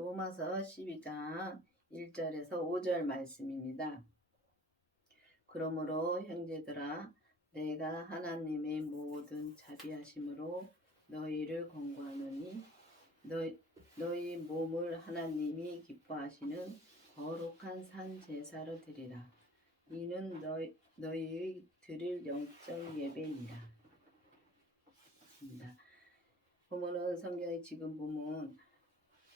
로마서 12장 1절에서 5절 말씀입니다. 그러므로 형제들아 내가 하나님의 모든 자비하심으로 너희를 권고하노니 너희 몸을 하나님이 기뻐하시는 거룩한 산 제사로 드리라. 이는 너희의 드릴 영적 예배니라. 보면은 성경에 지금 보면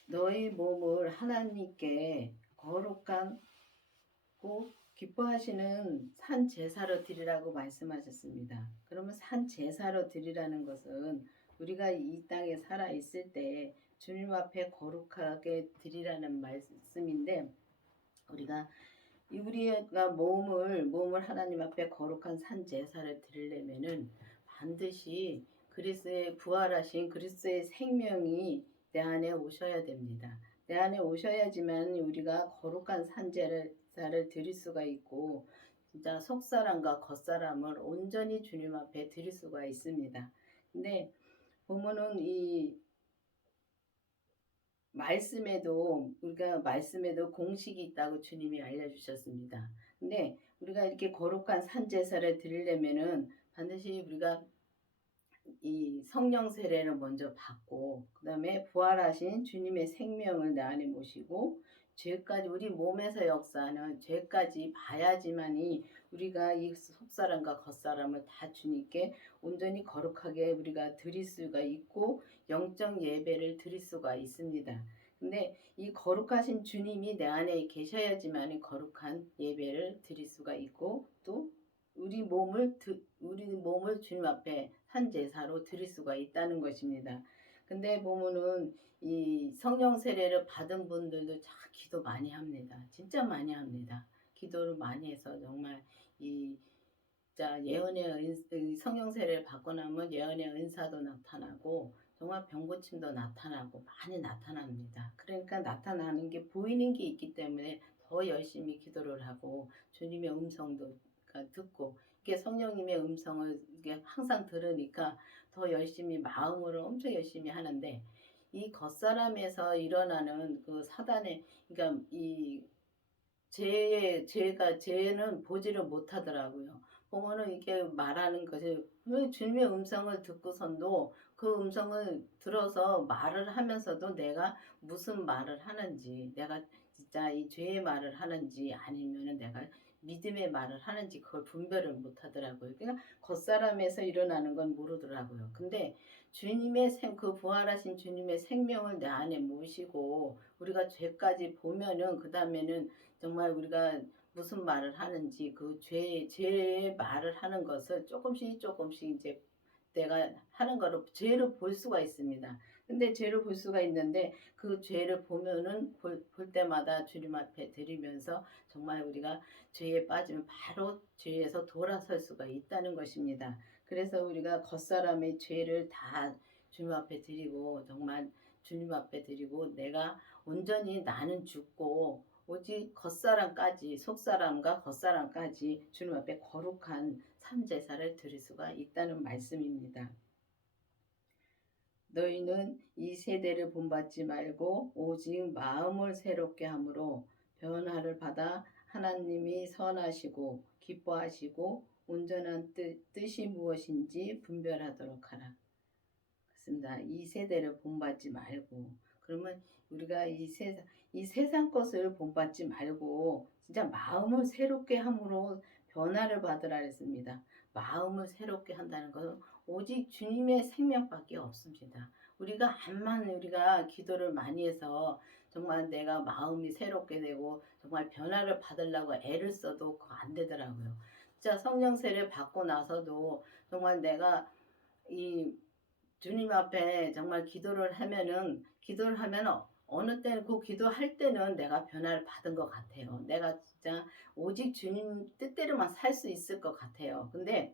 너희 몸을 하나님께 거룩하고 기뻐하시는 산 제사로 드리라고 말씀하셨습니다. 그러면 산 제사로 드리라는 것은 우리가 이 땅에 살아 있을 때 주님 앞에 거룩하게 드리라는 말씀인데, 우리가 몸을 하나님 앞에 거룩한 산 제사를 드리려면은 반드시 그리스도의 부활하신 그리스도의 생명이 내 안에 오셔야 됩니다. 내 안에 오셔야지만 우리가 거룩한 산 제사를 드릴 수가 있고, 진짜 속사람과 겉사람을 온전히 주님 앞에 드릴 수가 있습니다. 근데 보면은 이 말씀에도 공식이 있다고 주님이 알려주셨습니다. 근데 우리가 이렇게 거룩한 산 제사를 드리려면은 반드시 우리가 이 성령 세례를 먼저 받고, 그 다음에 부활하신 주님의 생명을 내 안에 모시고, 죄까지 우리 몸에서 역사하는 죄까지 봐야지만이 우리가 이 속사람과 겉사람을 다 주님께 온전히 거룩하게 우리가 드릴 수가 있고 영적 예배를 드릴 수가 있습니다. 근데 이 거룩하신 주님이 내 안에 계셔야지만 거룩한 예배를 드릴 수가 있고, 또 우리 몸을 주님 앞에 산 제사로 드릴 수가 있다는 것입니다. 근데 보면은 이 성령 세례를 받은 분들도 참 기도 많이 합니다. 진짜 많이 합니다. 기도를 많이 해서 정말 이 성령 세례를 받고 나면 예언의 은사도 나타나고 정말 병고침도 나타나고 많이 나타납니다. 그러니까 나타나는 게 보이는 게 있기 때문에 더 열심히 기도를 하고 주님의 음성도 듣고, 이게 성령님의 음성을 이게 항상 들으니까 더 열심히 마음으로 엄청 열심히 하는데, 이 겉사람에서 일어나는 그 사단의, 그러니까 이 죄는 보지를 못하더라고요. 보면은 이게 말하는 것이 주님의 음성을 듣고선도 그 음성을 들어서 말을 하면서도 내가 무슨 말을 하는지, 내가 진짜 이 죄의 말을 하는지 아니면은 내가 믿음의 말을 하는지 그걸 분별을 못하더라고요. 그러니까 겉사람에서 일어나는 건 모르더라고요. 근데 그 부활하신 주님의 생명을 내 안에 모시고 우리가 죄까지 보면은 그 다음에는 정말 우리가 무슨 말을 하는지 그 죄의 말을 하는 것을 조금씩 이제 내가 하는 거를 죄를 볼 수가 있습니다. 근데 죄를 볼 수가 있는데 그 죄를 보면은 볼 때마다 주님 앞에 드리면서 정말 우리가 죄에 빠지면 바로 죄에서 돌아설 수가 있다는 것입니다. 그래서 우리가 겉사람의 죄를 다 주님 앞에 드리고, 정말 주님 앞에 드리고, 내가 온전히 나는 죽고 오직 속사람과 겉사람까지 주님 앞에 거룩한 산제사를 드릴 수가 있다는 말씀입니다. 너희는 이 세대를 본받지 말고 오직 마음을 새롭게 함으로 변화를 받아 하나님이 선하시고 기뻐하시고 온전한 뜻이 무엇인지 분별하도록 하라. 그렇습니다. 이 세대를 본받지 말고, 그러면 우리가 이 세상 것을 본받지 말고 진짜 마음을 새롭게 함으로 변화를 받으라 했습니다. 마음을 새롭게 한다는 것은 오직 주님의 생명밖에 없습니다. 우리가 기도를 많이 해서 정말 내가 마음이 새롭게 되고 정말 변화를 받으려고 애를 써도 그거 안 되더라고요. 진짜 성령 세례 받고 나서도 정말 내가 이 주님 앞에 정말 기도를 하면 어느 때는 그 기도할 때는 내가 변화를 받은 것 같아요. 내가 진짜 오직 주님 뜻대로만 살 수 있을 것 같아요. 근데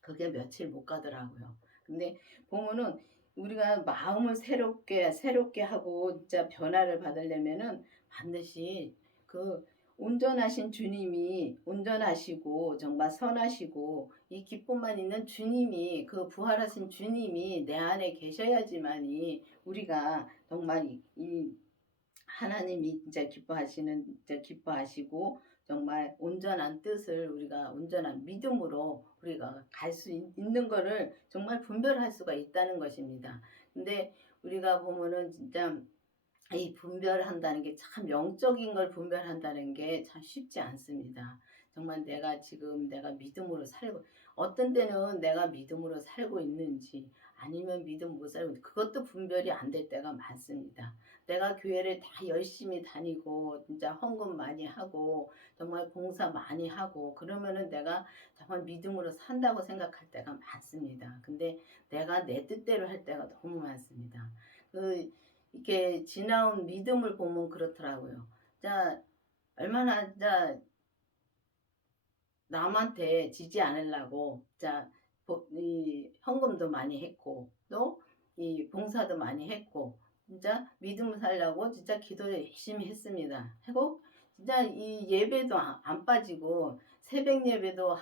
그게 며칠 못 가더라고요. 근데 보면은 우리가 마음을 새롭게 하고 진짜 변화를 받으려면은 반드시 그 온전하신 주님이 온전하시고 정말 선하시고 이 기쁨만 있는 주님이, 그 부활하신 주님이 내 안에 계셔야지만이 우리가 정말 이 하나님이 진짜 기뻐하시고 정말 온전한 뜻을 우리가 온전한 믿음으로 우리가 갈 수 있는 거를 정말 분별할 수가 있다는 것입니다. 근데 우리가 보면은 진짜 이 분별한다는 게 참 영적인 걸 분별한다는 게 참 쉽지 않습니다. 정말 내가 믿음으로 살고 어떤 때는 내가 믿음으로 살고 있는지 아니면 믿음 못 살고 그것도 분별이 안 될 때가 많습니다. 내가 교회를 다 열심히 다니고 진짜 헌금 많이 하고 정말 봉사 많이 하고 그러면은 내가 정말 믿음으로 산다고 생각할 때가 많습니다. 근데 내가 내 뜻대로 할 때가 너무 많습니다. 이렇게 지나온 믿음을 보면 그렇더라고요. 자, 얼마나 남한테 지지 않으려고 이 헌금도 많이 했고 또 이 봉사도 많이 했고 진짜 믿음 살려고 진짜 기도 열심히 했습니다. 하고 진짜 이 예배도 안 빠지고 새벽 예배도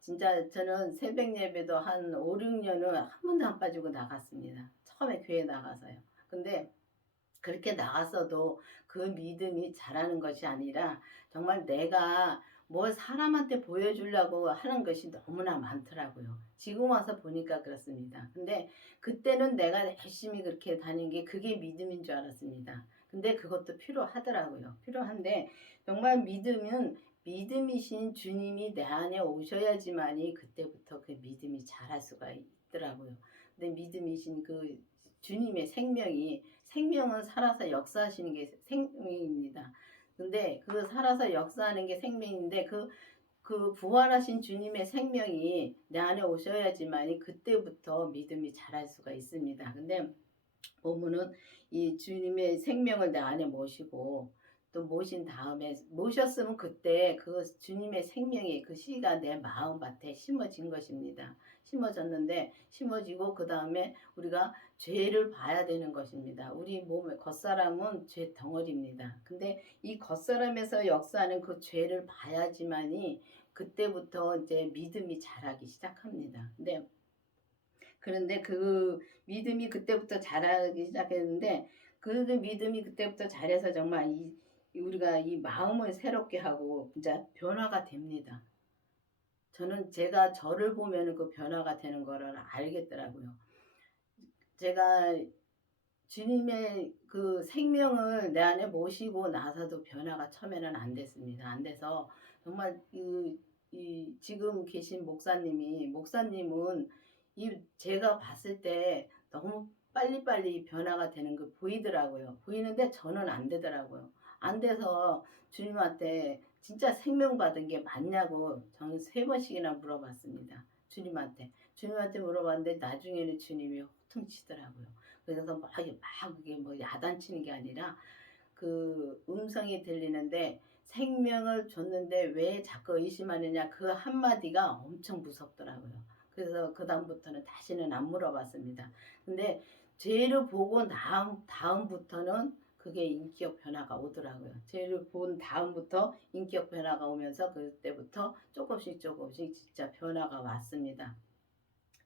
진짜 저는 새벽 예배도 한 5, 6년을 한 번도 안 빠지고 나갔습니다. 처음에 교회 나가서요. 근데 그렇게 나갔어도 그 믿음이 자라는 것이 아니라 정말 내가 뭘 사람한테 보여주려고 하는 것이 너무나 많더라고요. 지금 와서 보니까 그렇습니다. 근데 그때는 내가 열심히 그렇게 다닌 게 그게 믿음인 줄 알았습니다. 근데 그것도 필요하더라고요. 필요한데 정말 믿음이신 주님이 내 안에 오셔야지만이 그때부터 그 믿음이 자랄 수가 있더라고요. 근데 믿음이신 그 주님의 생명은 살아서 역사하시는 게 생명입니다. 근데 그 살아서 역사하는 게 생명인데 그 부활하신 주님의 생명이 내 안에 오셔야지만이 그때부터 믿음이 자랄 수가 있습니다. 근데 보면은 이 주님의 생명을 내 안에 모시고 또 모신 다음에 모셨으면 그때 그 주님의 생명이 그 씨가 내 마음밭에 심어진 것입니다. 심어졌는데 심어지고 그 다음에 우리가 죄를 봐야 되는 것입니다. 우리 몸의 겉사람은 죄 덩어리입니다. 근데 이 겉사람에서 역사하는 그 죄를 봐야지만이 그때부터 이제 믿음이 자라기 시작합니다. 그런데 그 믿음이 그때부터 자라기 시작했는데 그 믿음이 그때부터 자라서 정말 우리가 이 마음을 새롭게 하고 진짜 변화가 됩니다. 저는 제가 저를 보면 그 변화가 되는 거를 알겠더라고요. 제가 주님의 그 생명을 내 안에 모시고 나서도 변화가 처음에는 안 됐습니다. 안 돼서 정말 이 지금 계신 목사님은 제가 봤을 때 너무 빨리빨리 변화가 되는 거 보이더라고요. 보이는데 저는 안 되더라고요. 안 돼서 주님한테 진짜 생명 받은 게 맞냐고 저는 3번씩이나 물어봤습니다. 주님한테 물어봤는데 나중에는 주님이 호통치더라고요. 그래서 막 그게 뭐 야단치는 게 아니라 그 음성이 들리는데 생명을 줬는데 왜 자꾸 의심하느냐 그 한마디가 엄청 무섭더라고요. 그래서 그다음부터는 다시는 안 물어봤습니다. 근데 죄를 보고 다음부터는 그게 인격 변화가 오더라고요. 죄를 본 다음부터 인격 변화가 오면서 그때부터 조금씩 진짜 변화가 왔습니다.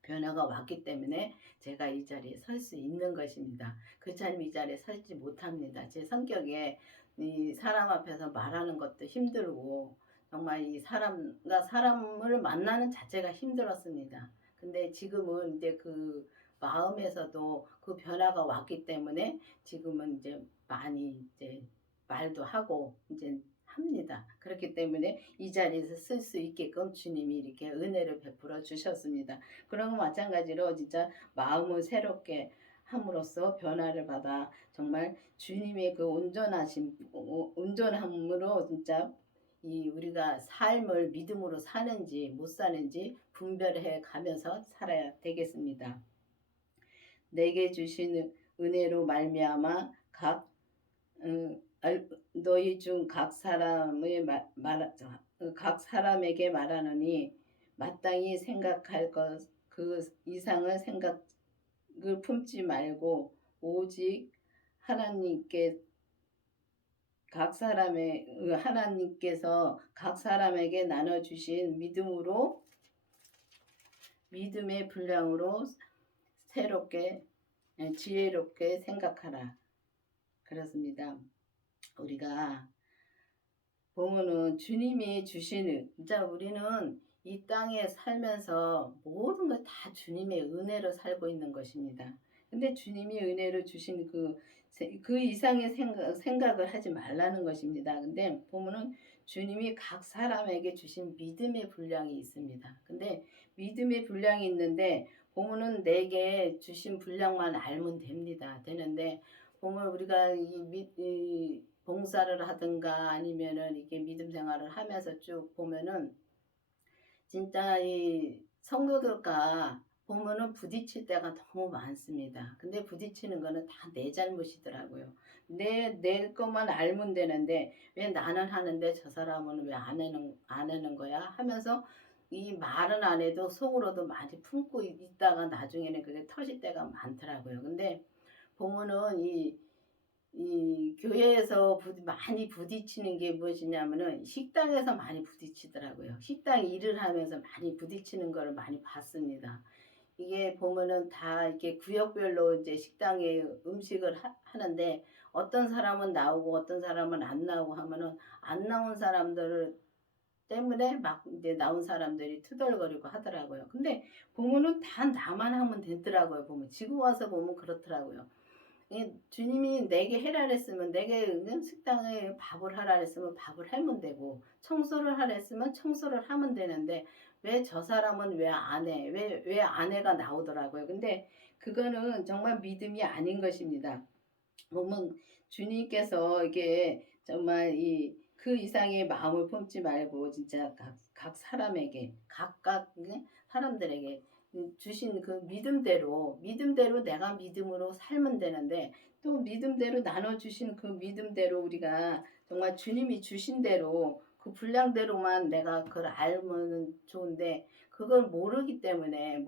변화가 왔기 때문에 제가 이 자리에 설 수 있는 것입니다. 그렇지 이 자리에 설지 못합니다. 제 성격에 이 사람 앞에서 말하는 것도 힘들고 정말 이 사람을 만나는 자체가 힘들었습니다. 근데 지금은 이제 그 마음에서도 그 변화가 왔기 때문에 지금은 이제 많이 이제 말도 하고 이제 합니다. 그렇기 때문에 이 자리에서 쓸 수 있게끔 주님이 이렇게 은혜를 베풀어 주셨습니다. 그런 거 마찬가지로 진짜 마음을 새롭게 함으로써 변화를 받아 정말 주님의 그 온전함으로 진짜 이 우리가 삶을 믿음으로 사는지 못 사는지 분별해 가면서 살아야 되겠습니다. 내게 주신 은혜로 말미암아 너희 중 각 사람에게 말하노니 마땅히 생각할 것 그 이상을 생각을 품지 말고 오직 하나님께 하나님께서 각 사람에게 나눠 주신 믿음의 분량으로 새롭게 지혜롭게 생각하라. 그렇습니다. 우리가 보면은 주님이 주시는 진짜 우리는 이 땅에 살면서 모든 걸 다 주님의 은혜로 살고 있는 것입니다. 근데 주님이 은혜로 주신 그 이상의 생각을 하지 말라는 것입니다. 근데 보면은 주님이 각 사람에게 주신 믿음의 분량이 있습니다. 근데 믿음의 분량이 있는데 보면은 내게 주신 분량만 알면 됩니다. 되는데 보면 우리가 이 봉사를 하든가 아니면은 이게 믿음 생활을 하면서 쭉 보면은 진짜 이 성도들과 보면은 부딪힐 때가 너무 많습니다. 근데 부딪히는 거는 다 내 잘못이더라고요. 내 것만 알면 되는데 왜 나는 하는데 저 사람은 왜 안 하는 거야? 하면서 이 말은 안 해도 속으로도 많이 품고 있다가 나중에는 그게 터질 때가 많더라고요. 근데 보면은 이 교회에서 많이 부딪히는 게 무엇이냐면은 식당에서 많이 부딪히더라고요. 식당 일을 하면서 많이 부딪히는 거를 많이 봤습니다. 이게 보면은 다 이렇게 구역별로 이제 식당에 음식을 하는데 어떤 사람은 나오고 어떤 사람은 안 나오고 하면은 안 나온 사람들을 때문에 막 이제 나온 사람들이 투덜거리고 하더라고요. 근데 보면은 다 나만 하면 되더라고요. 보면 지금 와서 보면 그렇더라고요. 주님이 내게 해라 그랬으면 내게 식당에 밥을 하라 그랬으면 밥을 하면 되고 청소를 하라 했으면 청소를 하면 되는데 왜 저 사람은 왜 안 해? 왜 아내가 나오더라고요. 근데 그거는 정말 믿음이 아닌 것입니다. 보면 주님께서 이게 정말 그 이상의 마음을 품지 말고 진짜 각 사람에게 각각 사람들에게 주신 그 믿음대로 내가 믿음으로 살면 되는데 또 믿음대로 나눠 주신 그 믿음대로 우리가 정말 주님이 주신 대로 그 분량대로만 내가 그걸 알면 좋은데 그걸 모르기 때문에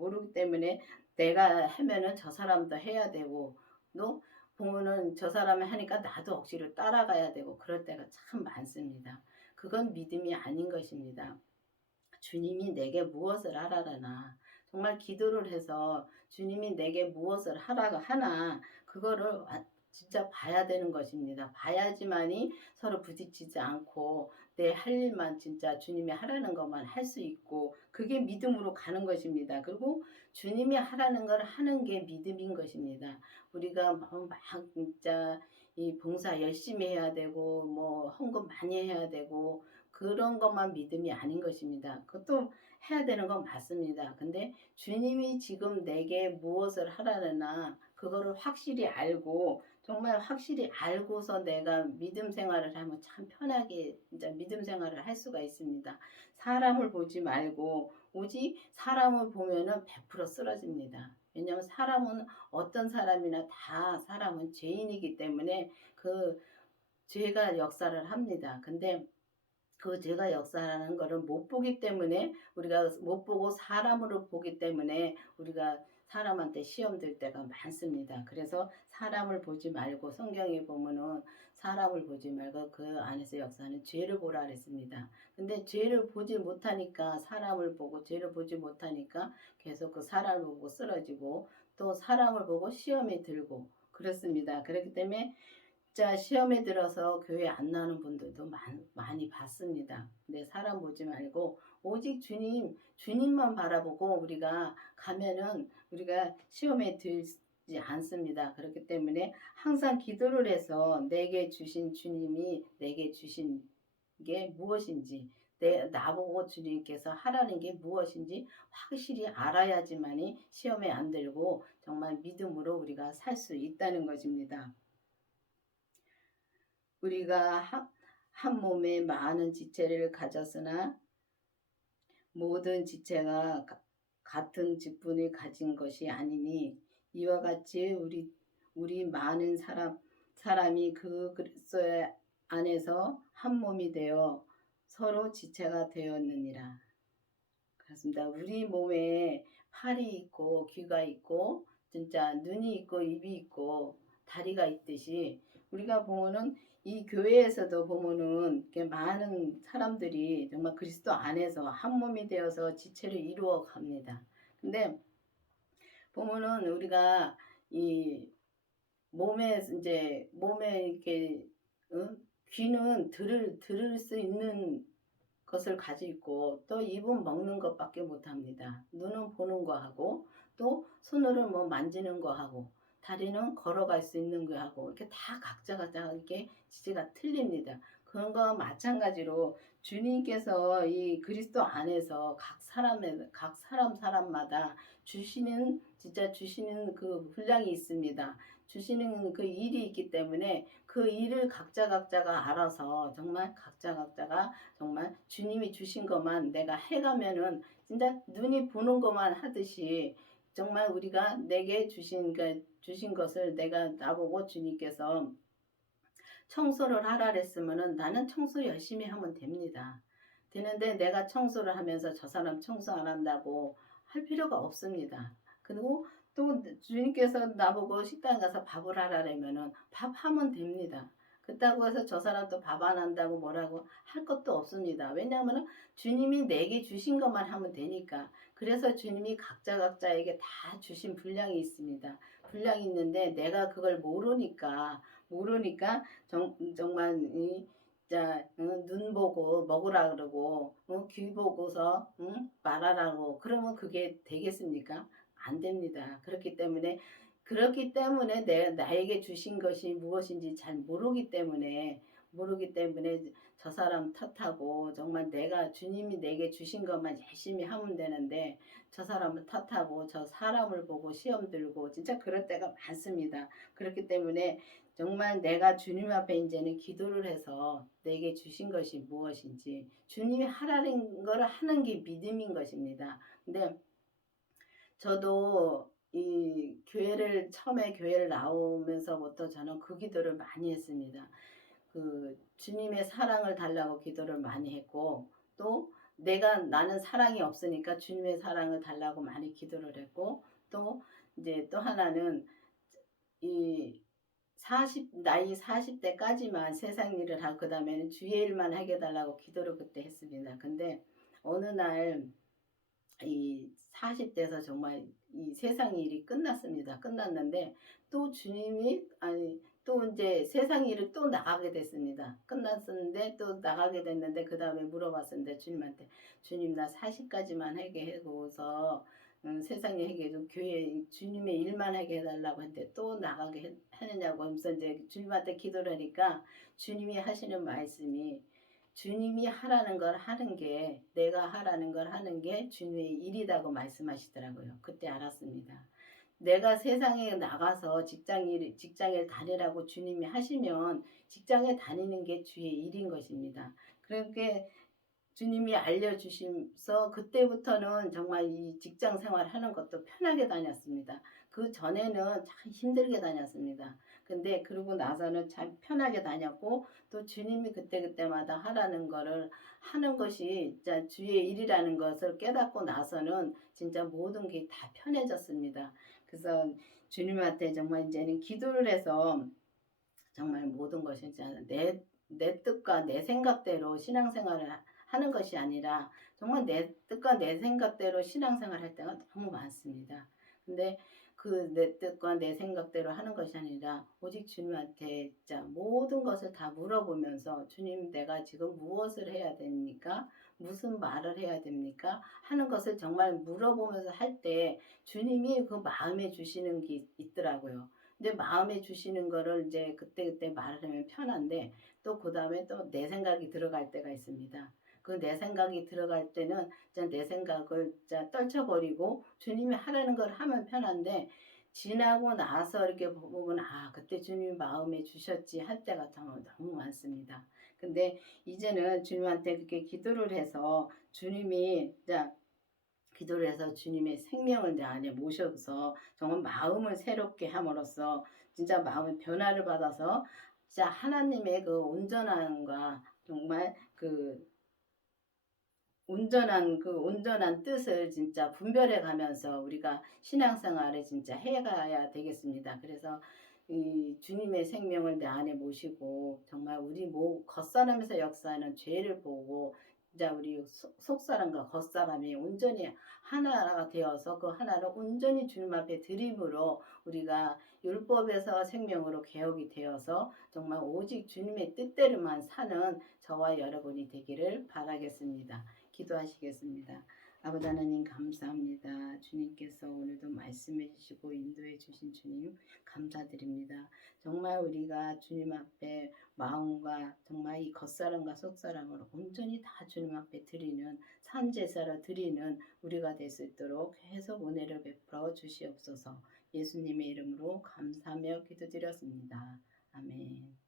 내가 하면은 저 사람도 해야 되고 또 보면은 저 사람이 하니까 나도 억지로 따라가야 되고 그럴 때가 참 많습니다. 그건 믿음이 아닌 것입니다. 주님이 내게 무엇을 하라나 정말 기도를 해서 주님이 내게 무엇을 하라고 하나 그거를 진짜 봐야 되는 것입니다. 봐야지만이 서로 부딪히지 않고 내 할 일만 진짜 주님이 하라는 것만 할 수 있고 그게 믿음으로 가는 것입니다. 그리고 주님이 하라는 걸 하는 게 믿음인 것입니다. 우리가 막 진짜 이 봉사 열심히 해야 되고 뭐 헌금 많이 해야 되고 그런 것만 믿음이 아닌 것입니다. 그것도 해야 되는 건 맞습니다. 근데 주님이 지금 내게 무엇을 하라느냐 그거를 확실히 알고 정말 확실히 알고서 내가 믿음 생활을 하면 참 편하게 진짜 믿음 생활을 할 수가 있습니다. 사람을 보지 말고 오직 사람을 보면은 100% 쓰러집니다. 왜냐하면 사람은 어떤 사람이나 다 사람은 죄인이기 때문에 그 죄가 역사를 합니다. 근데 그 죄가 역사하는 거를 못 보기 때문에 우리가 못 보고 사람으로 보기 때문에 우리가 사람한테 시험 들 때가 많습니다. 그래서 사람을 보지 말고 성경에 보면은 사람을 보지 말고 그 안에서 역사하는 죄를 보라 그랬습니다. 근데 죄를 보지 못하니까 사람을 보고 죄를 보지 못하니까 계속 그 사람을 보고 쓰러지고 또 사람을 보고 시험에 들고 그렇습니다. 그렇기 때문에 진짜 시험에 들어서 교회 안 나오는 분들도 많이 봤습니다. 근데 사람 보지 말고 오직 주님만 바라보고 우리가 가면은 우리가 시험에 들지 않습니다. 그렇기 때문에 항상 기도를 해서 내게 주신 주님이 내게 주신 게 무엇인지 나보고 주님께서 하라는 게 무엇인지 확실히 알아야지만이 시험에 안 들고 정말 믿음으로 우리가 살 수 있다는 것입니다. 우리가 한 몸에 많은 지체를 가졌으나 모든 지체가 같은 직분을 가진 것이 아니니 이와 같이 우리 많은 사람이 그 그리스도 안에서 한 몸이 되어 서로 지체가 되었느니라. 그렇습니다. 우리 몸에 팔이 있고 귀가 있고 진짜 눈이 있고 입이 있고 다리가 있듯이 우리가 보면은 이 교회에서도 보면은 이렇게 많은 사람들이 정말 그리스도 안에서 한 몸이 되어서 지체를 이루어 갑니다. 근데 보면은 우리가 이 몸에 이렇게 귀는 들을 수 있는 것을 가지고 있고 또 입은 먹는 것밖에 못합니다. 눈은 보는 거 하고 또 손으로 뭐 만지는 거 하고 다리는 걸어갈 수 있는 거 하고 이렇게 다 각자가 이렇게 지지가 틀립니다. 그런 거 마찬가지로 주님께서 이 그리스도 안에서 각 사람마다 주시는 그 분량이 있습니다. 주시는 그 일이 있기 때문에 그 일을 각자가 알아서 정말 각자가 정말 주님이 주신 것만 내가 해가면은 진짜 눈이 보는 것만 하듯이 정말 우리가 내게 주신 것을 내가 나보고 주님께서 청소를 하라 그랬으면은 나는 청소 열심히 하면 됩니다. 되는데 내가 청소를 하면서 저 사람 청소 안 한다고 할 필요가 없습니다. 그리고 또 주님께서 나보고 식당 가서 밥을 하라 그러면은 밥하면 됩니다. 그렇다고 해서 저 사람도 밥 안 한다고 뭐라고 할 것도 없습니다. 왜냐하면 주님이 내게 주신 것만 하면 되니까. 그래서 주님이 각자에게 다 주신 분량이 있습니다. 분량이 있는데 내가 그걸 모르니까 정말 눈 보고 먹으라 그러고 귀 보고서 말하라고 그러면 그게 되겠습니까? 안 됩니다. 그렇기 때문에 나에게 주신 것이 무엇인지 잘 모르기 때문에 저 사람 탓하고 정말 내가 주님이 내게 주신 것만 열심히 하면 되는데 저 사람을 탓하고 저 사람을 보고 시험 들고 진짜 그럴 때가 많습니다. 그렇기 때문에 정말 내가 주님 앞에 이제는 기도를 해서 내게 주신 것이 무엇인지 주님이 하라는 걸 하는 게 믿음인 것입니다. 근데 저도 처음에 교회를 나오면서부터 저는 그 기도를 많이 했습니다. 그 주님의 사랑을 달라고 기도를 많이 했고 또 나는 사랑이 없으니까 주님의 사랑을 달라고 많이 기도를 했고 또 이제 또 하나는 이 나이 40대까지만 세상 일을 하고 그다음에는 주의 일만 하게 해달라고 기도를 그때 했습니다. 근데 어느 날 이 40대에서 정말 이 세상 일이 끝났습니다. 끝났는데 또 주님이 또 이제 세상 일을 또 나가게 됐습니다. 끝났었는데 또 나가게 됐는데 그다음에 물어봤었는데 주님한테 주님 나 40까지만 하게 해고서 세상에 하게 좀 교회 주님의 일만 하게 해달라고 했는데 또 나가게 하느냐고 하면서 이제 주님한테 기도를 하니까 주님이 하시는 말씀이 주님이 하라는 걸 하는 게 내가 하라는 걸 하는 게 주님의 일이라고 말씀하시더라고요. 그때 알았습니다. 내가 세상에 나가서 직장에 다니라고 주님이 하시면 직장에 다니는 게 주의 일인 것입니다. 그렇게 주님이 알려주셔서 그때부터는 정말 이 직장 생활하는 것도 편하게 다녔습니다. 그전에는 참 힘들게 다녔습니다. 근데 그러고 나서는 참 편하게 다녔고 또 주님이 그때그때마다 하라는 거를 하는 것이 진짜 주의 일이라는 것을 깨닫고 나서는 진짜 모든 게 다 편해졌습니다. 그래서 주님한테 정말 이제는 기도를 해서 정말 모든 것이 내 뜻과 내 생각대로 신앙생활을 하는 것이 아니라 정말 내 뜻과 내 생각대로 신앙생활 할 때가 너무 많습니다. 근데 그 내 뜻과 내 생각대로 하는 것이 아니라 오직 주님한테 진짜 모든 것을 다 물어보면서 주님 내가 지금 무엇을 해야 됩니까? 무슨 말을 해야 됩니까? 하는 것을 정말 물어보면서 할 때 주님이 그 마음에 주시는 게 있더라고요. 근데 마음에 주시는 거를 이제 그때그때 말을 하면 편한데 또 그다음에 또 내 생각이 들어갈 때가 있습니다. 그 내 생각이 들어갈 때는 진짜 내 생각을 진짜 떨쳐버리고 주님이 하라는 걸 하면 편한데 지나고 나서 이렇게 보면 그때 주님이 마음에 주셨지 할 때가 참 너무 많습니다. 근데 이제는 주님한테 그렇게 기도를 해서 주님이 진짜 기도를 해서 주님의 생명을 내 안에 모셔서 정말 마음을 새롭게 함으로써 진짜 마음의 변화를 받아서 진짜 하나님의 그 온전함과 정말 온전한 뜻을 진짜 분별해 가면서 우리가 신앙생활을 진짜 해가야 되겠습니다. 그래서 이 주님의 생명을 내 안에 모시고 정말 우리 겉사람에서 역사하는 죄를 보고 진짜 우리 속사람과 겉사람이 온전히 하나가 되어서 그 하나를 온전히 주님 앞에 드림으로 우리가 율법에서 생명으로 개혁이 되어서 정말 오직 주님의 뜻대로만 사는 저와 여러분이 되기를 바라겠습니다. 기도하시겠습니다. 아버지 하나님 감사합니다. 주님께서 오늘도 말씀해 주시고 인도해 주신 주님 감사드립니다. 정말 우리가 주님 앞에 마음과 정말 이 겉사람과 속사람으로 온전히 다 주님 앞에 드리는 산제사로 드리는 우리가 될 수 있도록 계속 은혜를 베풀어 주시옵소서. 예수님의 이름으로 감사하며 기도드렸습니다. 아멘.